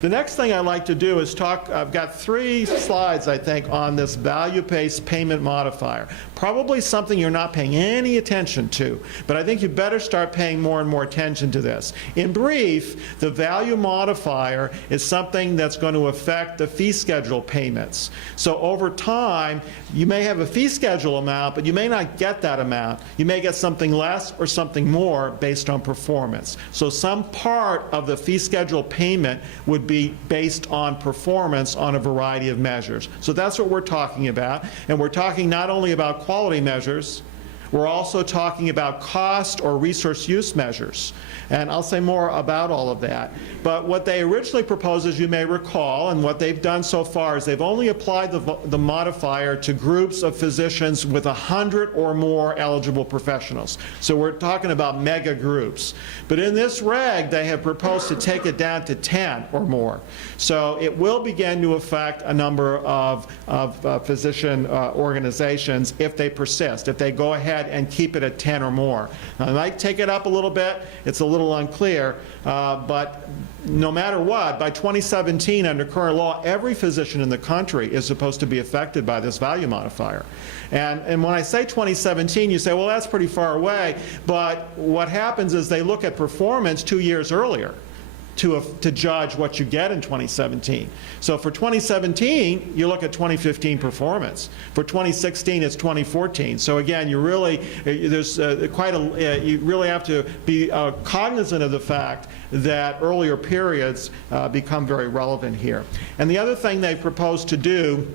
The next thing I'd like to do is talk, I've got 3 slides, I think, on this value-based payment modifier. Probably something you're not paying any attention to, but I think you better start paying more and more attention to this. In brief, the value modifier is something that's going to affect the fee schedule payments. So over time, you may have a fee schedule amount, but you may not get that amount. You may get something less or something more based on performance. So some part of the fee schedule payment would be based on performance on a variety of measures. So that's what we're talking about. And we're talking not only about quality measures, we're also talking about cost or resource use measures. And I'll say more about all of that. But what they originally proposed, as you may recall, and what they've done so far is they've only applied the modifier to groups of physicians with 100 or more eligible professionals. So we're talking about mega groups. But in this reg, they have proposed to take it down to 10 or more. So it will begin to affect a number of physician organizations if they persist, if they go ahead and keep it at 10 or more. Now, they might take it up a little bit. It's a little unclear, but no matter what, by 2017, under current law, every physician in the country is supposed to be affected by this value modifier. And when I say 2017, you say, well, that's pretty far away, but what happens is they look at performance 2 years earlier to judge what you get in 2017. So for 2017, you look at 2015 performance. For 2016, it's 2014. So again, you really, there's you really have to be cognizant of the fact that earlier periods become very relevant here. And the other thing they've proposed to do,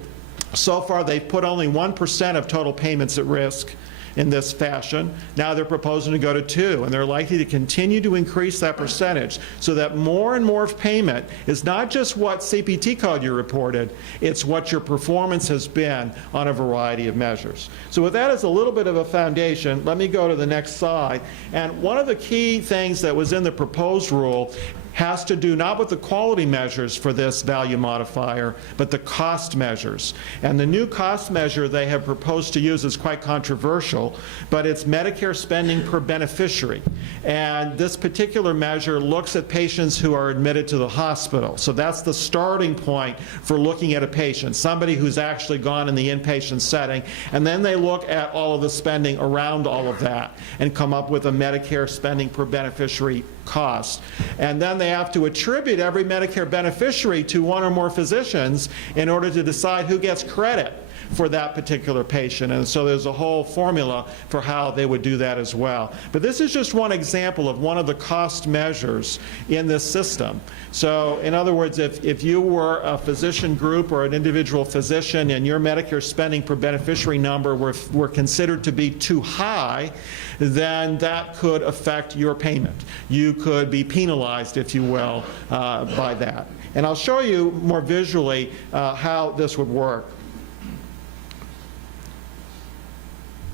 so far they've put only 1% of total payments at risk in this fashion. Now they're proposing to go to 2, and they're likely to continue to increase that percentage so that more and more of payment is not just what CPT code you reported, it's what your performance has been on a variety of measures. So with that as a little bit of a foundation, let me go to the next slide. And one of the key things that was in the proposed rule has to do not with the quality measures for this value modifier, but the cost measures. And the new cost measure they have proposed to use is quite controversial, but it's Medicare spending per beneficiary. And this particular measure looks at patients who are admitted to the hospital. So that's the starting point for looking at a patient, somebody who's actually gone in the inpatient setting. And then they look at all of the spending around all of that and come up with a Medicare spending per beneficiary cost. And then they have to attribute every Medicare beneficiary to 1 or more physicians in order to decide who gets credit for that particular patient. And so there's a whole formula for how they would do that as well. But this is just one example of one of the cost measures in this system. So in other words, if you were a physician group or an individual physician and your Medicare spending per beneficiary number were considered to be too high, then that could affect your payment. You could be penalized, if you will, by that. And I'll show you more visually how this would work.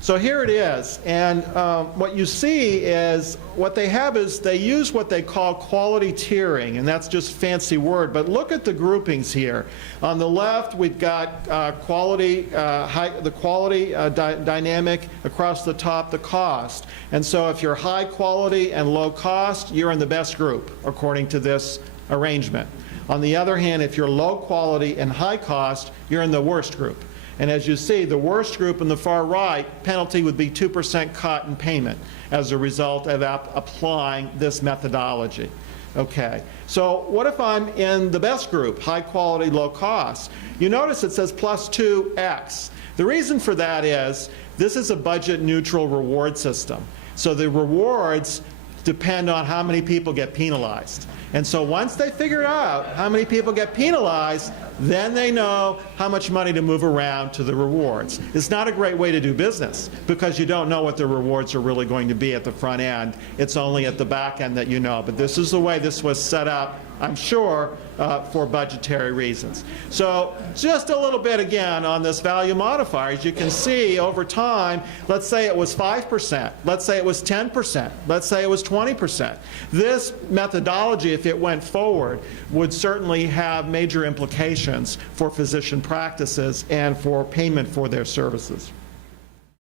So here it is, and what you see is, what they have is they use what they call quality tiering, and that's just a fancy word, but look at the groupings here. On the left, we've got quality, the quality dynamic, across the top, the cost. And so if you're high quality and low cost, you're in the best group, according to this arrangement. On the other hand, if you're low quality and high cost, you're in the worst group. And as you see, the worst group in the far right, penalty would be 2% cut in payment as a result of applying this methodology. Okay, so what if I'm in the best group, high quality, low cost? You notice it says plus 2x. The reason for that is this is a budget neutral reward system. So the rewards depend on how many people get penalized. And so once they figure out how many people get penalized, then they know how much money to move around to the rewards. It's not a great way to do business because you don't know what the rewards are really going to be at the front end. It's only at the back end that you know. But this is the way this was set up, I'm sure, for budgetary reasons. So just a little bit again on this value modifier. As you can see, over time, let's say it was 5%, let's say it was 10%, let's say it was 20%. This methodology, if it went forward, would certainly have major implications for physician practices and for payment for their services.